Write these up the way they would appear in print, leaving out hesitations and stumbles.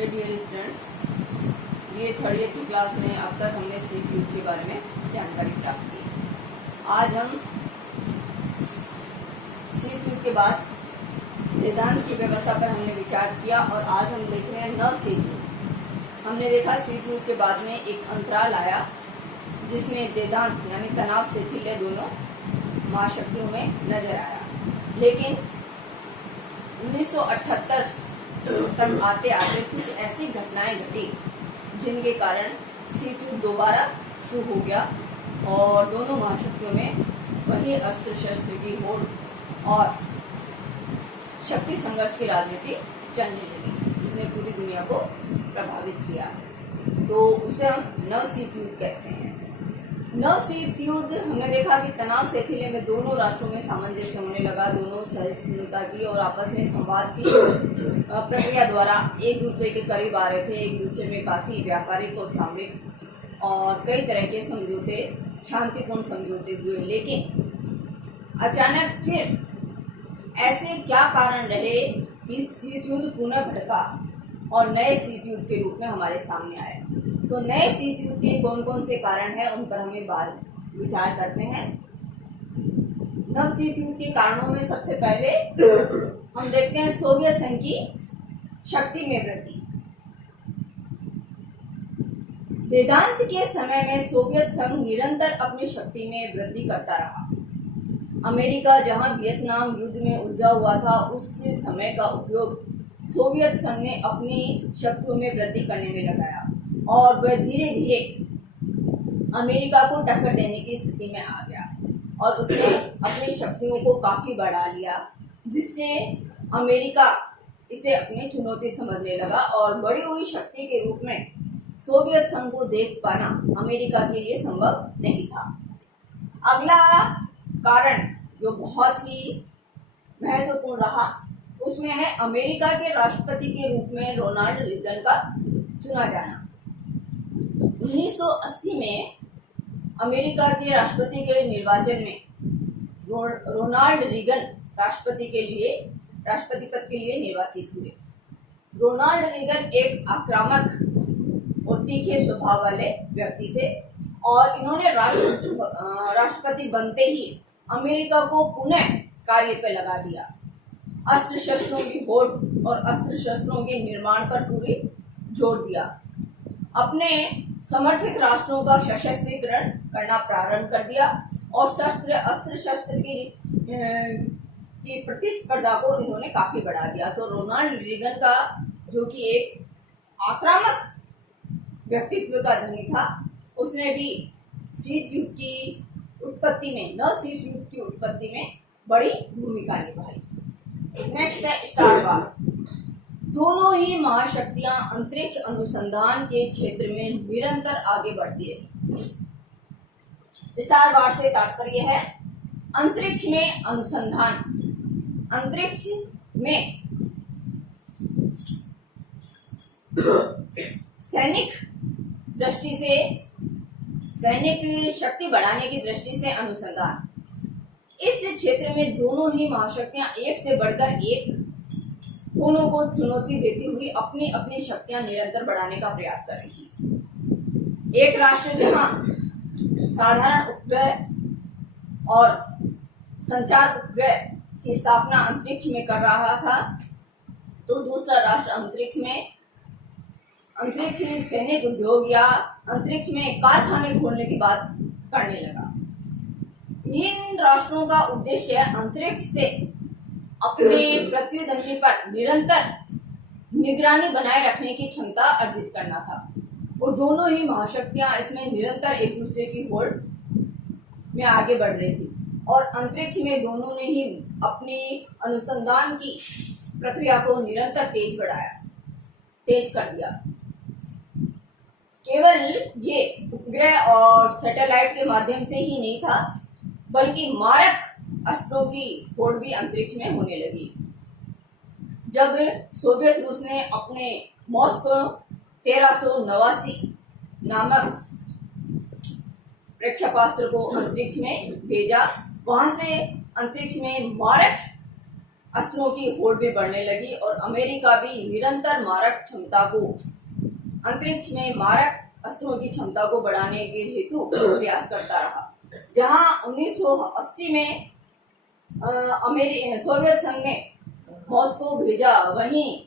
Dear students, ये third year की class में अब तक हमने सी क्यूब के बारे में जानकारी प्राप्त की। आज हम सी क्यूब के बाद वेदांत की व्यवस्था पर हमने विचार किया और आज हम देख रहे हैं नव सी क्यूब। हमने देखा सी क्यूब के बाद में एक अंतराल आया जिसमें वेदांत यानी तनाव शिथिल्य दोनों महाशक्तियों में नजर आया, लेकिन 1978 तक आते आते कुछ ऐसी घटनाएं घटी जिनके कारण सी क्यूब दोबारा शुरू हो गया और दोनों महाशक्तियों में वही अस्त्र शस्त्र की होड़ और शक्ति संघर्ष की राजनीति चलने लगी, जिसने पूरी दुनिया को प्रभावित किया। तो उसे हम नव शीत युद्ध कहते हैं। नव शीत युद्ध हमने देखा कि तनाव शिथिल्य में दोनों राष्ट्रों में सामंजस्य होने लगा। दोनों सहिष्णुता की और आपस में संवाद की प्रक्रिया द्वारा एक दूसरे के करीब आ रहे थे। एक दूसरे में काफी व्यापारिक और सामरिक और कई तरह के समझौते, शांतिपूर्ण समझौते हुए, लेकिन अचानक फिर ऐसे क्या कारण रहे कि शीत युद्ध पुनः भड़का और नए शीत युद्ध के रूप में हमारे सामने आए। तो नए शीत युद्ध के कौन कौन से कारण हैं उन पर हमें विचार करते हैं। नव शीत युद्ध के कारणों में सबसे पहले हम देखते हैं सोवियत संघ की शक्ति में वृद्धि। वेदांत के समय में सोवियत संघ निरंतर अपनी शक्ति में वृद्धि करता रहा। अमेरिका जहां वियतनाम युद्ध में उलझा हुआ था, उस समय का उपयोग सोवियत संघ ने अपनी शक्तियों में वृद्धि करने में लगाया और वह धीरे धीरे अमेरिका को टक्कर देने की स्थिति में आ गया और उसने अपनी शक्तियों को काफी बढ़ा लिया, जिससे अमेरिका इसे अपनी चुनौती समझने लगा और बढ़ी हुई शक्ति के रूप में सोवियत संघ को देख पाना अमेरिका के लिए संभव नहीं था। अगला कारण जो बहुत ही महत्वपूर्ण रहा उसमें है अमेरिका के राष्ट्रपति के रूप में रोनाल्ड रीगन का चुना जाना। 1980 में अमेरिका के राष्ट्रपति के निर्वाचन में रोनाल्ड रीगन राष्ट्रपति पद के लिए निर्वाचित हुए। रोनाल्ड रीगन एक आक्रामक और तीखे स्वभाव वाले व्यक्ति थे और इन्होंने राष्ट्रपति बनते ही अमेरिका को पुनः कार्य पर लगा दिया। अस्त्र शस्त्रों की होड़ और अस्त्र शस्त्रों के निर्माण पर पूरी जोर दिया। अपने समर्थित राष्ट्रों का सशस्त्रीकरण करना प्रारंभ कर दिया और अस्त्र शस्त्र की प्रतिस्पर्धा को इन्होंने काफी बढ़ा दिया। तो रोनाल्ड रीगन का, जो कि एक आक्रामक व्यक्तित्व का धनी था, उसने भी शीत युद्ध की उत्पत्ति में, नव शीत युद्ध की उत्पत्ति में बड़ी भूमिका निभाई। नेक्स्ट है स्टार वार। दोनों ही महाशक्तियां अंतरिक्ष अनुसंधान के क्षेत्र में निरंतर आगे बढ़ती रही। स्टार वार से तात्पर्य है अंतरिक्ष में अनुसंधान। अंतरिक्ष में सैनिक शक्ति बढ़ाने की दृष्टि से अनुसंधान। इस क्षेत्र में दोनों ही महाशक्तियां एक से बढ़कर एक, दोनों को चुनौती देती हुई अपनी अपनी शक्तियां निरंतर बढ़ाने का प्रयास कर रही थी। एक राष्ट्र जहां साधारण उपग्रह और संचार उपग्रह की स्थापना अंतरिक्ष में कर रहा था, तो दूसरा राष्ट्र अंतरिक्ष सैनिक उद्योग या अंतरिक्ष में कारखाने खोलने की बात करने लगा। इन राष्ट्रों का उद्देश्य अंतरिक्ष से अपने पृथ्वी धरती पर निरंतर निगरानी बनाए रखने की क्षमता अर्जित करना था और दोनों ही महाशक्तियां इसमें निरंतर एक दूसरे की होड़ में आगे बढ़ रही थी और अंतरिक्ष में दोनों ने ही अपनी अनुसंधान की प्रक्रिया को निरंतर तेज कर दिया। केवल ये उपग्रह और सैटेलाइट के माध्यम से ही नहीं था, बल्कि मारक अस्त्रों की होड़ भी अंतरिक्ष में होने लगी। जब सोवियत रूस ने अपने मॉस्को 1389 नामक प्रक्षेपास्त्र को अंतरिक्ष में भेजा, वहां से अंतरिक्ष में मारक अस्त्रों की होड़ भी बढ़ने लगी और अमेरिका भी निरंतर मारक क्षमता को, अंतरिक्ष में मारक अस्त्रों की क्षमता को बढ़ाने के हेतु प्रयास करता रहा। जहां 1980 में सोवियत संघ ने मॉस्को भेजा, वहीं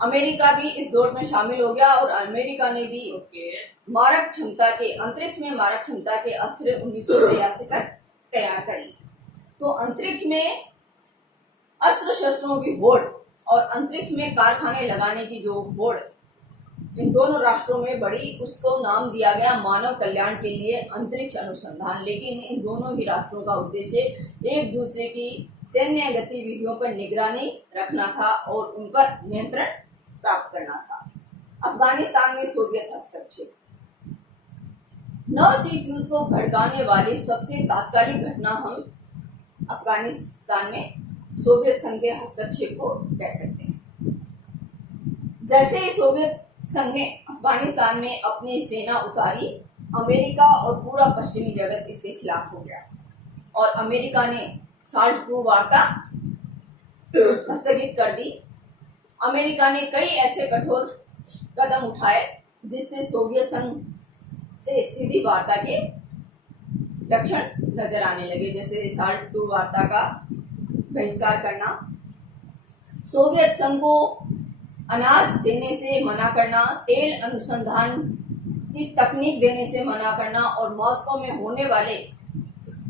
अमेरिका भी इस दौड़ में शामिल हो गया और अमेरिका ने भी मारक क्षमता के, अंतरिक्ष में मारक क्षमता के अस्त्र 1983 तक तैयार कर लिए। तो अंतरिक्ष में अस्त्र शस्त्रों की होड़ और अंतरिक्ष में कारखाने लगाने की जो होड़ इन दोनों राष्ट्रों में बढ़ी, उसको नाम दिया गया मानव कल्याण के लिए अंतरिक्ष अनुसंधान। लेकिन इन दोनों ही राष्ट्रों का उद्देश्य एक दूसरे की सैन्य गतिविधियों पर निगरानी रखना था और उन पर नियंत्रण प्राप्त करना था। अफगानिस्तान में सोवियत हस्तक्षेप। नव शीत युद्ध को भड़काने वाली सबसे तात्कालिक घटना हम अफगानिस्तान में सोवियत संघ के हस्तक्षेप को कह सकते हैं। जैसे ही सोवियत संघ ने अफगानिस्तान में अपनी सेना उतारी, अमेरिका और पूरा पश्चिमी जगत इसके खिलाफ हो गया और अमेरिका ने साल्ट II वार्ता स्थगित कर दी। अमेरिका ने कई ऐसे कठोर कदम उठाए जिससे सोवियत संघ से सीधी वार्ता के लक्षण नजर आने लगे, जैसे साल्ट II वार्ता का बहिष्कार करना, सोवियत संघ को अनाज देने से मना करना, तेल अनुसंधान की तकनीक देने से मना करना और मॉस्को में होने वाले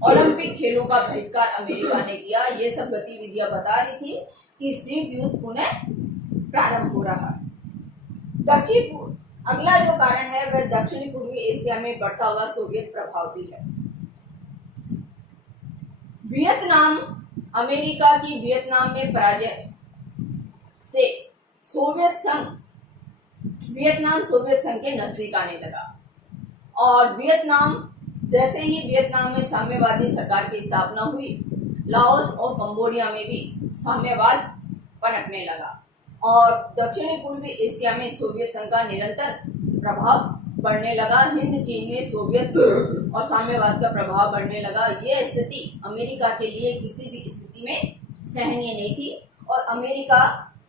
ओलंपिक खेलों का बहिष्कार अमेरिका ने किया। ये सब गतिविधियां बता रही थी कि शीत युद्ध पुनः प्रारंभ हो रहा है। अगला जो कारण है वह दक्षिणी पूर्वी एशिया में बढ़ता हुआ सोवियत प्रभाव भी है। वियतनाम, अमेरिका की वियतनाम में पराजय से वियतनाम सोवियत संघ के नजदीक आने लगा और जैसे ही वियतनाम में साम्यवादी सरकार की स्थापना हुई, लाओस और कंबोडिया में भी साम्यवाद पनपने लगा और दक्षिणी पूर्वी एशिया में सोवियत संघ का निरंतर प्रभाव बढ़ने लगा। हिंद चीन में सोवियत और साम्यवाद का प्रभाव बढ़ने लगा। यह स्थिति अमेरिका के लिए किसी भी स्थिति में सहनीय नहीं थी और अमेरिका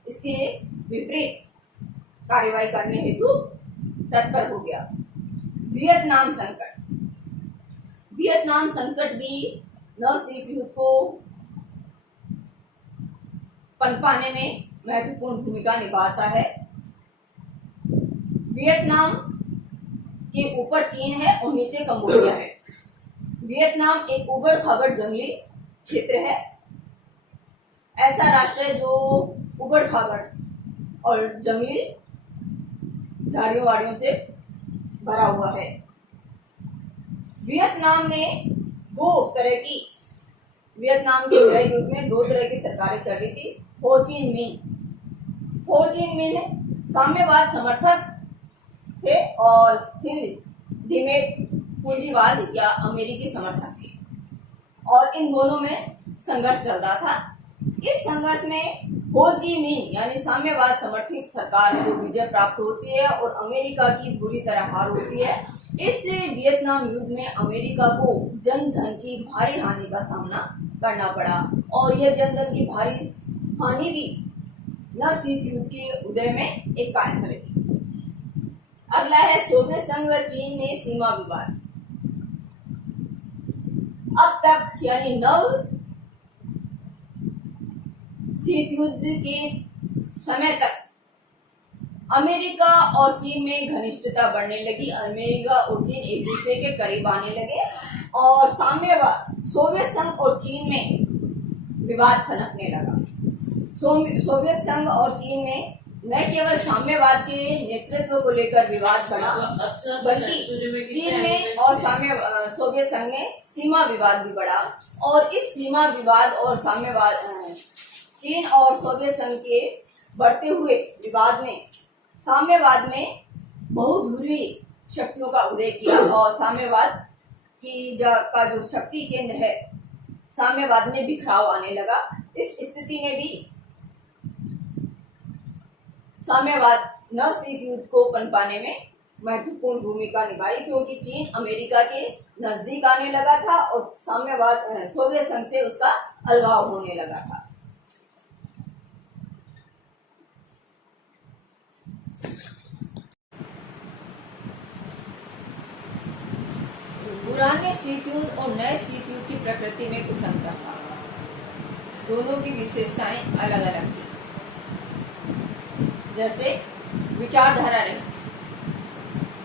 इसके विपरीत कार्रवाई करने हेतु तत्पर हो गया। वियतनाम संकट भी नव शीत युद्ध को पनपाने में महत्वपूर्ण भूमिका निभाता है। वियतनाम के ऊपर चीन है और नीचे कंबोडिया है। वियतनाम एक उबड़ खाबड़ जंगली क्षेत्र है, ऐसा राष्ट्र है जो उबड़ खाबड़ और जंगली झाड़ियों वाड़ियों से भरा हुआ है। वियतनाम के गृह युद्ध में दो तरह की सरकारें चल रही थी। हो ची मिन्ह साम्यवाद समर्थक थे और हिंद धीमे पूंजीवाद या अमेरिकी समर्थक थे और इन दोनों में संघर्ष चल रहा था। इस संघर्ष में हो ची मिन्ह यानी साम्यवाद समर्थित सरकार को विजय प्राप्त होती है और अमेरिका की बुरी तरह हार होती है। इस वियतनाम युद्ध में अमेरिका को जन धन की भारी हानि का सामना करना पड़ा और यह जन धन की भारी हानि भी नव शीत युद्ध के उदय में एक कारण बनेगी। अगला है सोवियत संघ व चीन में सीमा विवाद। अब तक यानी नव शीत युद्ध के समय तक अमेरिका और चीन में घनिष्ठता बढ़ने लगी। अमेरिका और चीन एक दूसरे के करीब आने लगे और सोवियत संघ और चीन में विवाद पनपने लगा। सोवियत संघ और चीन में न केवल साम्यवाद के नेतृत्व को लेकर विवाद बढ़ा, बल्कि चीन में और सोवियत संघ में सीमा विवाद भी बढ़ा और इस सीमा विवाद और चीन और सोवियत संघ के बढ़ते हुए विवाद ने साम्यवाद में बहुध्रुवी शक्तियों का उदय किया और साम्यवाद का जो शक्ति केंद्र है, साम्यवाद में बिखराव आने लगा। इस स्थिति ने भी साम्यवाद नव शीत युद्ध को पनपाने में महत्वपूर्ण भूमिका निभाई, क्योंकि चीन अमेरिका के नजदीक आने लगा था और सोवियत संघ से उसका अलगाव होने लगा था। पुराने शीत युद्ध और नए शीत युद्ध की प्रकृति में कुछ अंतर था। दोनों की विशेषताएं अलग अलग थी। जैसे विचारधारा रही।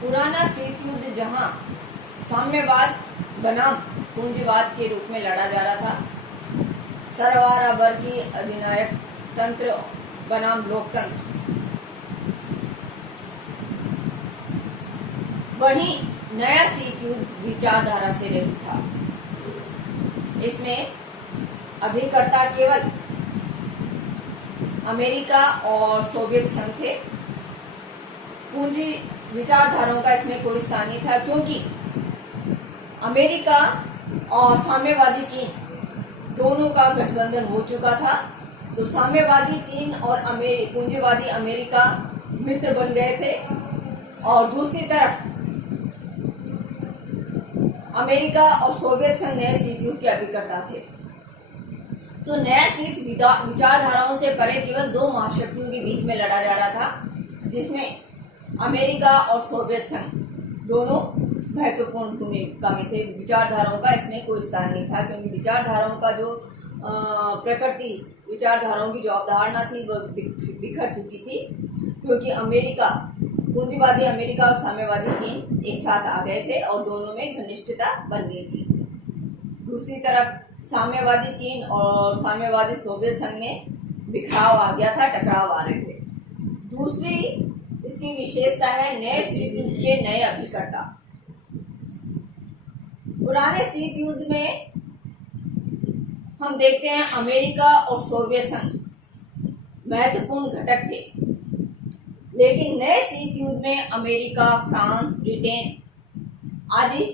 पुराना शीत युद्ध जहां साम्यवाद बनाम पूंजीवाद के रूप में लड़ा जा रहा था, सर्वहारावर्गीय अधिनायक तंत्र बनाम लोकतंत्र, वहीं नया शीत युद्ध विचारधारा से रहित था। इसमें अभिकर्ता केवल अमेरिका और सोवियत संघ थे। पूंजी विचारधाराओं का इसमें कोई स्थान नहीं था, क्योंकि अमेरिका और साम्यवादी चीन दोनों का गठबंधन हो चुका था। तो साम्यवादी चीन और पूंजीवादी अमेरिका मित्र बन गए थे, और दूसरी तरफ अमेरिका और सोवियत संघ नए शीत युद्ध के अभिकर्ता थे। तो नया शीत विचारधाराओं से परे केवल दो महाशक्तियों के बीच में लड़ा जा रहा था, जिसमें अमेरिका और सोवियत संघ दोनों महत्वपूर्ण भूमिका में थे। विचारधाराओं का इसमें कोई स्थान नहीं था, क्योंकि विचारधाराओं का जो प्रकृति, विचारधाराओं की जो अवधारणा थी वो बिखर चुकी थी, क्योंकि अमेरिका, पूंजीवादी अमेरिका और साम्यवादी चीन एक साथ आ गए थे और दोनों में घनिष्ठता बन गई थी। दूसरी तरफ साम्यवादी चीन और साम्यवादी सोवियत संघ में बिखराव आ गया था, टकराव आ रहे थे। दूसरी इसकी विशेषता है नए शीत युद्ध के नए अभिकर्ता। पुराने शीत युद्ध में हम देखते हैं अमेरिका और सोवियत संघ महत्वपूर्ण घटक थे, लेकिन नए शीत युद्ध में अमेरिका, फ्रांस, ब्रिटेन आदि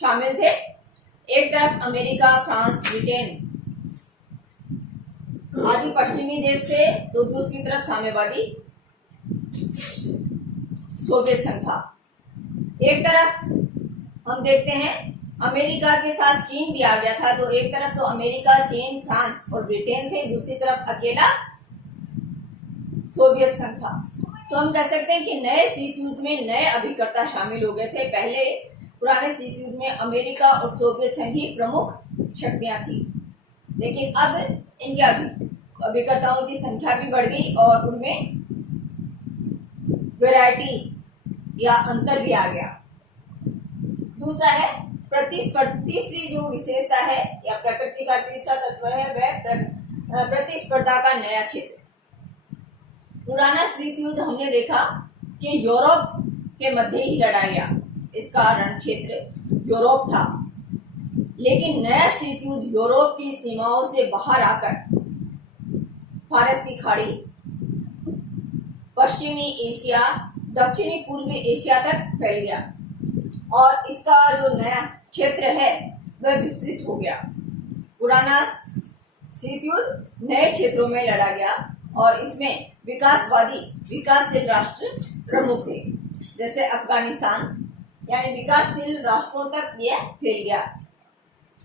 शामिल थे। एक तरफ अमेरिका, फ्रांस, ब्रिटेन आदि पश्चिमी देश थे, तो दूसरी तरफ साम्यवादी सोवियत संघ था। एक तरफ हम देखते हैं अमेरिका के साथ चीन भी आ गया था, तो एक तरफ तो अमेरिका, चीन, फ्रांस और ब्रिटेन थे, दूसरी तरफ अकेला सोवियत संघ था। तो हम कह सकते हैं कि नए शीत युद्ध में नए अभिकर्ता शामिल हो गए थे। पहले पुराने शीत युद्ध में अमेरिका और सोवियत संघ ही प्रमुख शक्तियां थी, लेकिन अब इनके अभिकर्ताओं की संख्या भी बढ़ गई और उनमें वैरायटी या अंतर भी आ गया। दूसरा है तीसरी जो विशेषता है या प्रकृति का तीसरा तत्व है वह प्रतिस्पर्धा का नया क्षेत्र। पुराना शीत युद्ध हमने देखा कि यूरोप के मध्य ही लड़ा गया, इसका रण क्षेत्र यूरोप था, लेकिन नया शीत युद्ध यूरोप की सीमाओं से बाहर आकर फारस की खाड़ी, पश्चिमी एशिया, दक्षिणी पूर्वी एशिया तक फैल गया और इसका जो नया क्षेत्र है वह विस्तृत हो गया। पुराना शीत युद्ध नए क्षेत्रों में लड़ा गया और इसमें विकासशील राष्ट्र प्रमुख थे, जैसे अफगानिस्तान, यानी विकासशील राष्ट्रों तक यह फैल गया,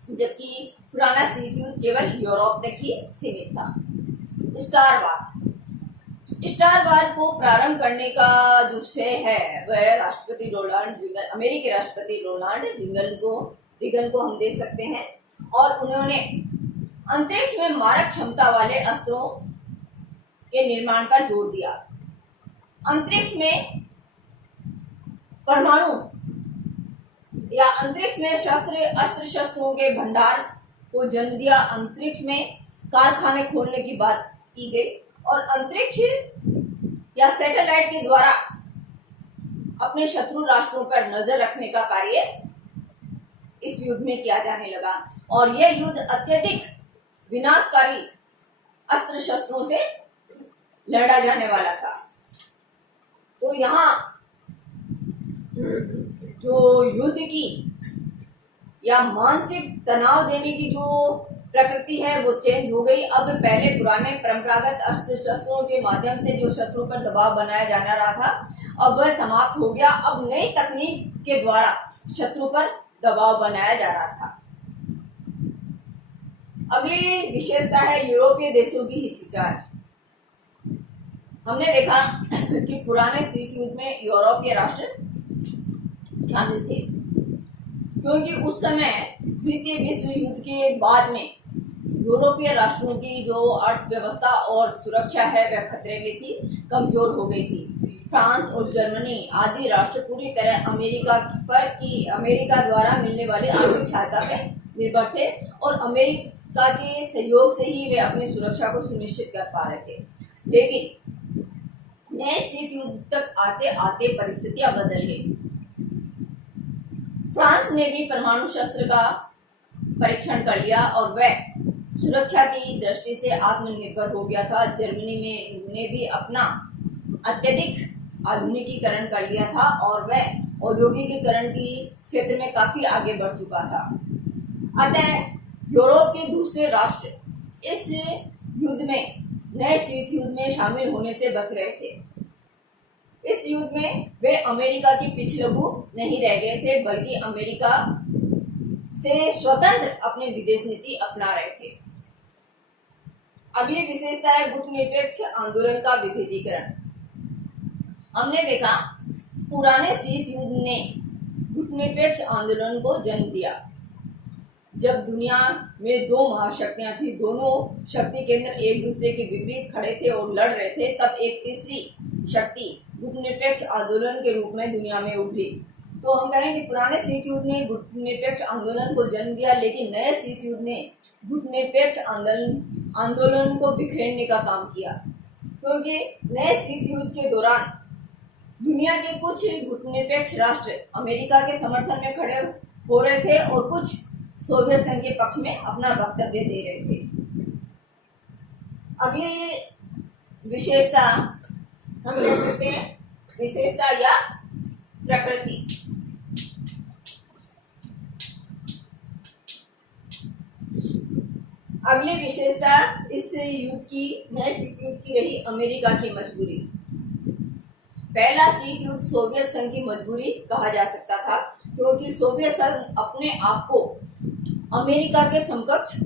जबकि पुराना शीत युद्ध केवल यूरोप तक ही सीमित था। स्टार वार को प्रारंभ करने का जो श्रेय है वह अमेरिकी राष्ट्रपति रोनाल्ड रीगन को हम दे सकते हैं, और उन्होंने अंतरिक्ष में मारक क्षमता वाले अस्त्रों के निर्माण पर जोर दिया। अंतरिक्ष में परमाणु या अंतरिक्ष में अस्त्र शस्त्रों के भंडार को जन्म दिया। अंतरिक्ष में कारखाने खोलने की बात की गई और अंतरिक्ष या सैटेलाइट के द्वारा अपने शत्रु राष्ट्रों पर नजर रखने का कार्य इस युद्ध में किया जाने लगा, और यह युद्ध अत्यधिक विनाशकारी अस्त्र शस्त्रों से लड़ा जाने वाला था। तो यहाँ जो युद्ध की या मानसिक तनाव देने की जो प्रकृति है वो चेंज हो गई। अब पहले पुराने परंपरागत अस्त्र शस्त्रों के माध्यम से जो शत्रु पर दबाव बनाया जाना रहा था, अब वह समाप्त हो गया। अब नई तकनीक के द्वारा शत्रु पर दबाव बनाया जा रहा था। अगली विशेषता है यूरोपीय देशों की हिचकिचाहट। हमने देखा कि पुराने शीत युद्ध में यूरोपीय राष्ट्र शामिल थे, क्योंकि उस समय द्वितीय विश्व युद्ध के बाद में यूरोपीय राष्ट्रों की जो अर्थव्यवस्था और सुरक्षा है वह खतरे में थी, कमजोर हो गई थी। फ्रांस और जर्मनी आदि राष्ट्र पूरी तरह अमेरिका द्वारा मिलने वाली आर्थिक सहायता पे निर्भर थे और अमेरिका के सहयोग से ही वे अपनी सुरक्षा को सुनिश्चित कर पा रहे थे। लेकिन नए शीत युद्ध तक आते आते परिस्थितियां बदल गई। फ्रांस ने भी परमाणु शस्त्र का परीक्षण कर लिया और वह सुरक्षा की दृष्टि से आत्मनिर्भर हो गया था। जर्मनी में ने भी अपना अत्यधिक आधुनिकीकरण कर लिया था और वह औद्योगिकीकरण की क्षेत्र में काफी आगे बढ़ चुका था। अतः यूरोप के दूसरे राष्ट्र इस युद्ध में, नए शीत युद्ध में शामिल होने से बच रहे थे। इस युद्ध में वे अमेरिका की पिछलग्गू नहीं रह गए थे, बल्कि अमेरिका से स्वतंत्र अपनी विदेश नीति अपना रहे थे। अगली विशेषता है गुटनिरपेक्ष आंदोलन का विभेदीकरण। हमने देखा पुराने शीत युद्ध ने गुटनिरपेक्ष आंदोलन को जन्म दिया। जब दुनिया में दो महाशक्तियां थी, दोनों शक्ति केंद्र एक दूसरे के विपरीत खड़े थे और लड़ रहे थे, तब एक तीसरी शक्ति गुटनिरपेक्ष आंदोलन के रूप में दुनिया में उभरी। तो हम कहें कि पुराने शीत युद्ध ने गुटनिरपेक्ष आंदोलन को जन्म दिया, लेकिन नए शीत युद्ध ने गुटनिरपेक्ष आंदोलन को बिखेरने का काम किया, क्योंकि नए शीत युद्ध के दौरान दुनिया के कुछ गुटनिरपेक्ष राष्ट्र अमेरिका के समर्थन में खड़े हो रहे थे और कुछ सोवियत संघ के पक्ष में अपना वक्तव्य दे रहे थे। अगली विशेषता हम कह सकते हैं विशेषता या प्रकृति। अगली विशेषता इस युद्ध की, नए शीत युद्ध की रही अमेरिका की मजबूरी। पहला शीत युद्ध सोवियत संघ की मजबूरी कहा जा सकता था, क्योंकि सोवियत संघ अपने आप को अमेरिका के समकक्ष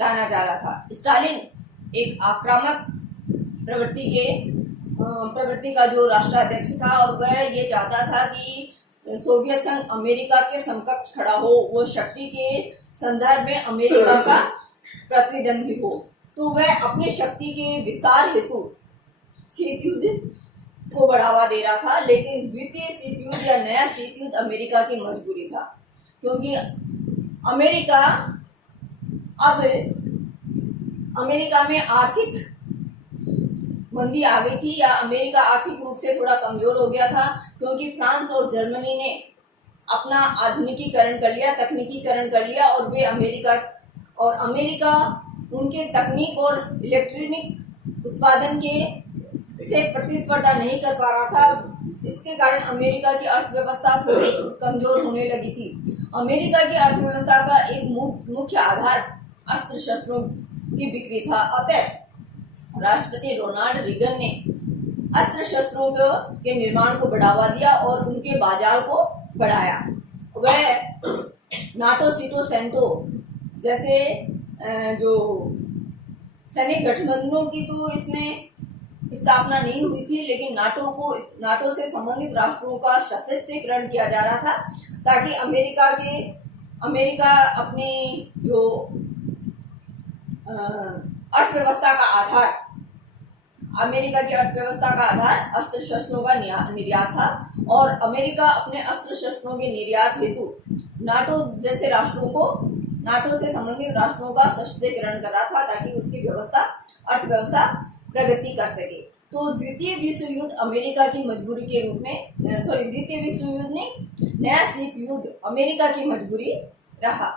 लाना चाह रहा था। स्टालिन एक आक्रामक प्रवृत्ति का जो राष्ट्राध्यक्ष था और वह ये चाहता था कि सोवियत संघ अमेरिका के समकक्ष खड़ा हो, वो शक्ति के संदर्भ में अमेरिका का प्रतिद्वंदी हो। तो वह अपनी शक्ति के विस्तार हेतु शीत युद्ध को बढ़ावा दे रहा था। लेकिन द्वितीय शीत युद्ध या नया शीत युद्ध अमेरिका की मजबूरी था, क्योंकि अमेरिका में आर्थिक मंदी आ गई थी, या अमेरिका आर्थिक रूप से थोड़ा कमजोर हो गया था, क्योंकि फ्रांस और जर्मनी ने अपना आधुनिकीकरण कर लिया, तकनीकीकरण कर लिया, और वे अमेरिका उनके तकनीक और इलेक्ट्रॉनिक उत्पादन के से प्रतिस्पर्धा नहीं कर पा रहा था। इसके कारण अमेरिका की अर्थव्यवस्था थोड़ी कमजोर होने लगी थी। अमेरिका की अर्थव्यवस्था का एक मुख्य आधार अस्त्र शस्त्रों की बिक्री था। अतः राष्ट्रपति रोनाल्ड रीगन ने अस्त्र शस्त्रों के निर्माण को बढ़ावा दिया और उनके बाजार को बढ़ाया। वह नाटो सीटो सेंटो जैसे जो सैनिक गठबंधनों की तो इसमें स्थापना नहीं हुई थी, लेकिन नाटो से संबंधित राष्ट्रों का सशस्त्रीकरण किया जा रहा था, ताकि अमेरिका अपनी जो अर्थव्यवस्था का आधार, अमेरिका की अर्थव्यवस्था का आधार अस्त्र शस्त्रों का निर्यात था, और अमेरिका अपने अस्त्र शस्त्रों के निर्यात हेतु नाटो से संबंधित राष्ट्रों का सशस्त्रीकरण कर रहा था, ताकि उसकी अर्थव्यवस्था प्रगति कर सके। तो द्वितीय विश्व युद्ध अमेरिका की मजबूरी के रूप में, द्वितीय विश्व युद्ध ने नया शीत युद्ध अमेरिका की मजबूरी रहा।